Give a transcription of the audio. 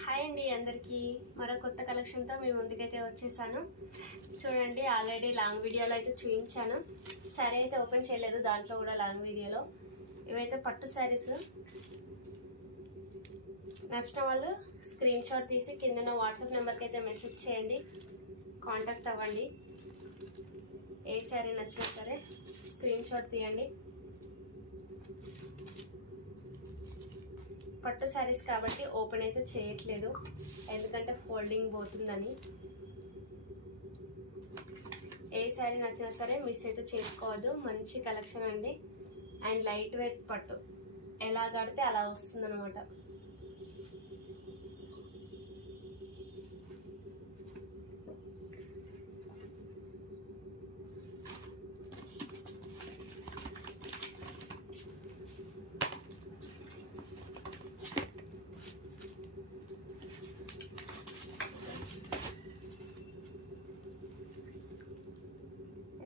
Hi అండి, అందరికీ మరో కొత్త కలెక్షన్తో మీ ముందుకైతే వచ్చేసాను. చూడండి, ఆల్రెడీ లాంగ్ వీడియోలో అయితే చూపించాను. శారీ అయితే ఓపెన్ చేయలేదు, దాంట్లో కూడా లాంగ్ వీడియోలో. ఇవైతే పట్టు శారీస్. నచ్చిన వాళ్ళు స్క్రీన్ షాట్ తీసి కింద వాట్సాప్ నెంబర్కి అయితే మెసేజ్ చేయండి, కాంటాక్ట్ అవ్వండి. ఏ శారీ నచ్చినా సరే స్క్రీన్ షాట్ తీయండి. పట్టు శారీస్ కాబట్టి ఓపెన్ అయితే చేయట్లేదు, ఎందుకంటే ఫోల్డింగ్ పోతుందని. ఏ శారీ నచ్చినా సరే మిస్ అయితే చేసుకోవద్దు. మంచి కలెక్షన్ అండి, అండ్ లైట్ వెయిట్ పట్టు ఎలా కడితే అలా వస్తుందన్నమాట.